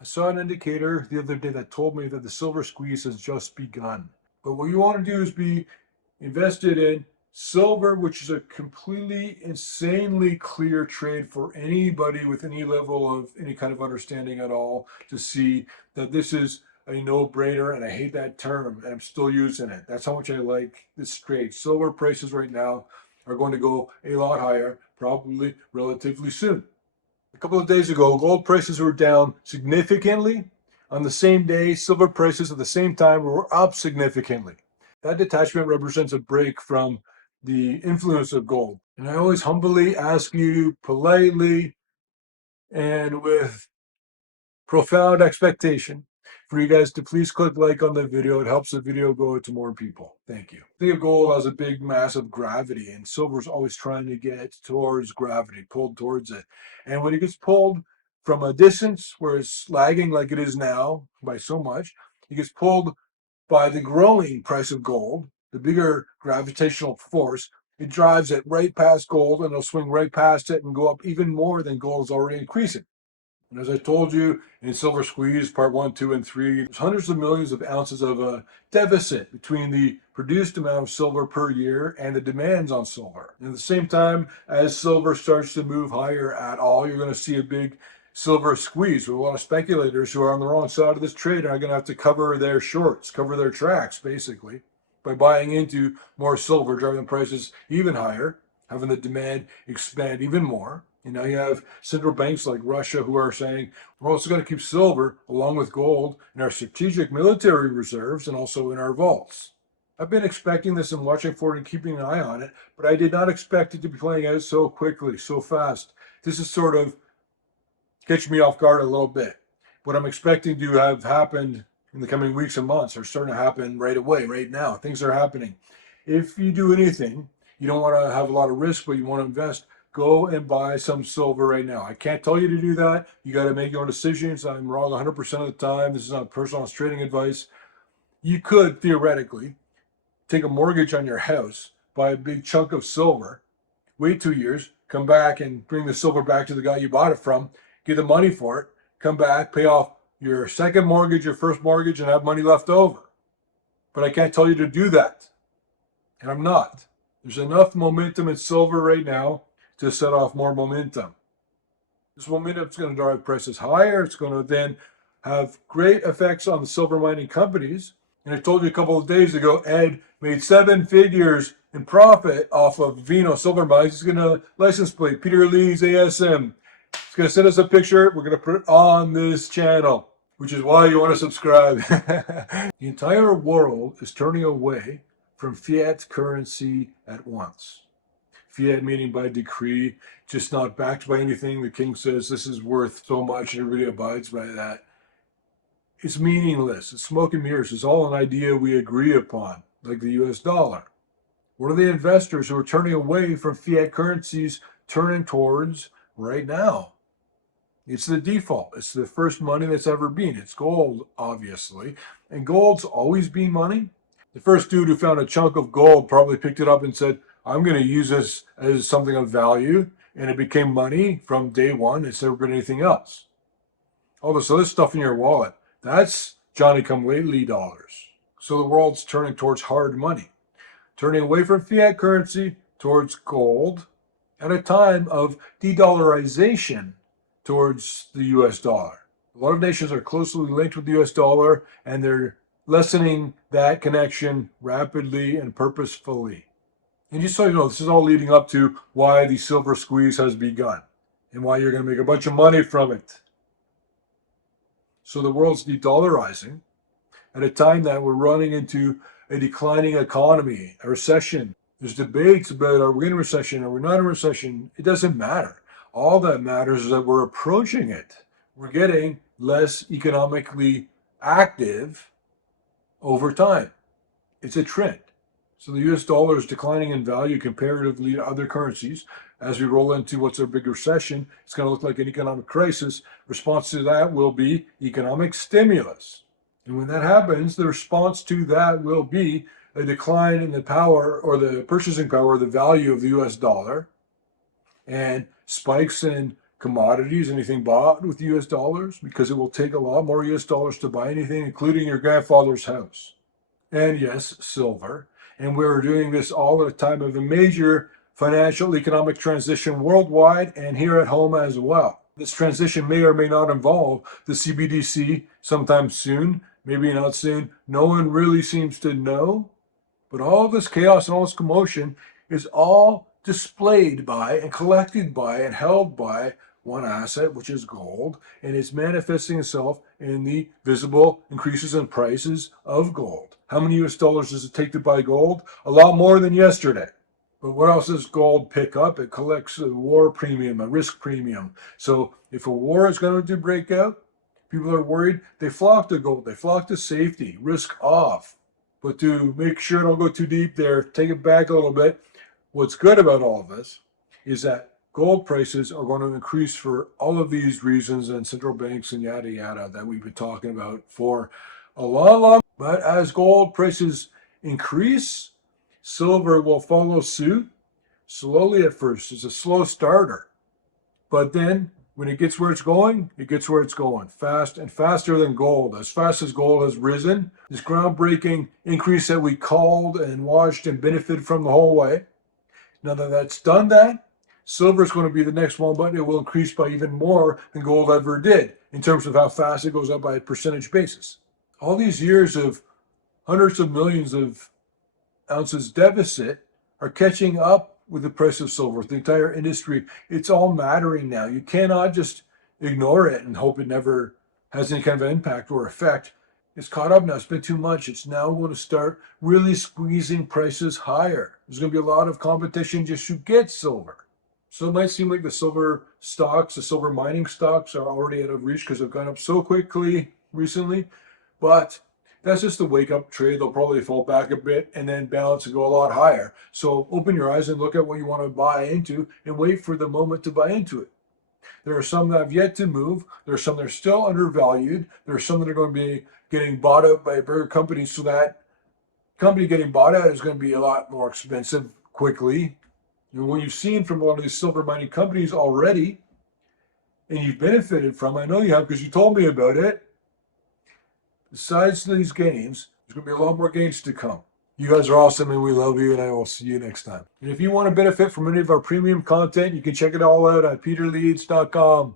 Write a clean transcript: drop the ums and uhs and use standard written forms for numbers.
I saw an indicator the other day that told me that the silver squeeze has just begun. But what you want to do is be invested in silver, which is a completely insanely clear trade for anybody with any level of any kind of understanding at all to see that this is a no-brainer, and I hate that term, and I'm still using it. That's how much I like this trade. Silver prices right now are going to go a lot higher, probably relatively soon. A couple of days ago, gold prices were down significantly. On the same day, silver prices at the same time were up significantly. That detachment represents a break from the influence of gold. And I always humbly ask you, politely and with profound expectation, for you guys to please click like on the video. It helps the video go to more people. Thank you. Think of gold as a big, massive gravity, and silver's always trying to get towards gravity, pulled towards it. And when it gets pulled from a distance where it's lagging like it is now by so much, it gets pulled by the growing price of gold, the bigger gravitational force. It drives it right past gold, and it'll swing right past it and go up even more than gold is already increasing. And as I told you in Silver Squeeze Part 1, 2, and 3, there's hundreds of millions of ounces of a deficit between the produced amount of silver per year and the demands on silver. And at the same time, as silver starts to move higher at all, you're going to see a big silver squeeze with a lot of speculators who are on the wrong side of this trade are going to have to cover their shorts, cover their tracks, basically, by buying into more silver, driving the prices even higher, having the demand expand even more. And now you have central banks like Russia who are saying, we're also going to keep silver along with gold in our strategic military reserves and also in our vaults. I've been expecting this and watching for it and keeping an eye on it, but I did not expect it to be playing out so quickly, so fast. This is sort of catching me off guard a little bit. What I'm expecting to have happened in the coming weeks and months are starting to happen right away, right now. Things are happening. If you do anything, you don't want to have a lot of risk, but you want to invest, go and buy some silver right now. I can't tell you to do that. You got to make your own decisions. I'm wrong 100% of the time. This is not personal trading advice. You could theoretically take a mortgage on your house, buy a big chunk of silver, wait 2 years, come back and bring the silver back to the guy you bought it from, get the money for it, come back, pay off your second mortgage, your first mortgage, and have money left over. But I can't tell you to do that. And I'm not. There's enough momentum in silver right now to set off more momentum. This momentum is going to drive prices higher. It's going to then have great effects on the silver mining companies. And I told you a couple of days ago, Ed made 7 figures in profit off of Vino silver mines. He's going to license plate Peter Leeds ASM. He's going to send us a picture. We're going to put it on this channel, which is why you want to subscribe. The entire world is turning away from fiat currency at once. Fiat meaning by decree, just not backed by anything. The king says this is worth so much and everybody abides by that. It's meaningless. It's smoke and mirrors. It's all an idea we agree upon, like the US dollar. What are the investors who are turning away from fiat currencies turning towards right now? It's the default. It's the first money that's ever been. It's gold, obviously. And gold's always been money. The first dude who found a chunk of gold probably picked it up and said, I'm going to use this as something of value. And it became money from day one instead of anything else. All this other stuff in your wallet, that's Johnny-come-lately dollars. So the world's turning towards hard money, turning away from fiat currency towards gold at a time of de-dollarization towards the US dollar. A lot of nations are closely linked with the US dollar, and they're lessening that connection rapidly and purposefully. And just so you know, this is all leading up to why the silver squeeze has begun and why you're going to make a bunch of money from it. So the world's de-dollarizing at a time that we're running into a declining economy, a recession. There's debates about, are we in a recession? Are we not in a recession? It doesn't matter. All that matters is that we're approaching it. We're getting less economically active over time. It's a trend. So the US dollar is declining in value comparatively to other currencies. As we roll into what's a big recession, it's going to look like an economic crisis. Response to that will be economic stimulus. And when that happens, the response to that will be a decline in the power or the purchasing power, the value of the US dollar, and spikes in commodities, anything bought with US dollars, because it will take a lot more US dollars to buy anything, including your grandfather's house. And yes, silver. And we're doing this all at a time of a major financial economic transition worldwide and here at home as well. This transition may or may not involve the CBDC sometime soon, maybe not soon. No one really seems to know. But all this chaos and all this commotion is all displayed by and collected by and held by one asset, which is gold, and it's manifesting itself in the visible increases in prices of gold. How many US dollars does it take to buy gold? A lot more than yesterday. But what else does gold pick up? It collects a war premium, a risk premium. So if a war is going to break out, people are worried, they flock to gold, they flock to safety, risk off. But to make sure I don't go too deep there, take it back a little bit. What's good about all of this is that gold prices are going to increase for all of these reasons and central banks and yada yada that we've been talking about for a long. But as gold prices increase, silver will follow suit slowly at first. It's a slow starter. But then when it gets where it's going, it gets where it's going. Fast and faster than gold. As fast as gold has risen, this groundbreaking increase that we called and watched and benefited from the whole way. Now that that's done that, silver is going to be the next one, but it will increase by even more than gold ever did in terms of how fast it goes up by a percentage basis. All these years of hundreds of millions of ounces deficit are catching up with the price of silver, the entire industry. It's all mattering now. You cannot just ignore it and hope it never has any kind of impact or effect. It's caught up now. It's been too much. It's now going to start really squeezing prices higher. There's going to be a lot of competition just to get silver. So it might seem like the silver stocks, the silver mining stocks are already out of reach because they've gone up so quickly recently. But that's just a wake-up trade. They'll probably fall back a bit and then balance and go a lot higher. So open your eyes and look at what you want to buy into and wait for the moment to buy into it. There are some that have yet to move. There are some that are still undervalued. There are some that are going to be getting bought out by bigger companies. So that company getting bought out is going to be a lot more expensive quickly. And what you've seen from a lot of these silver mining companies already, and you've benefited from, I know you have because you told me about it, besides these gains, there's going to be a lot more gains to come. You guys are awesome and we love you, and I will see you next time. And if you want to benefit from any of our premium content, you can check it all out at peterleeds.com.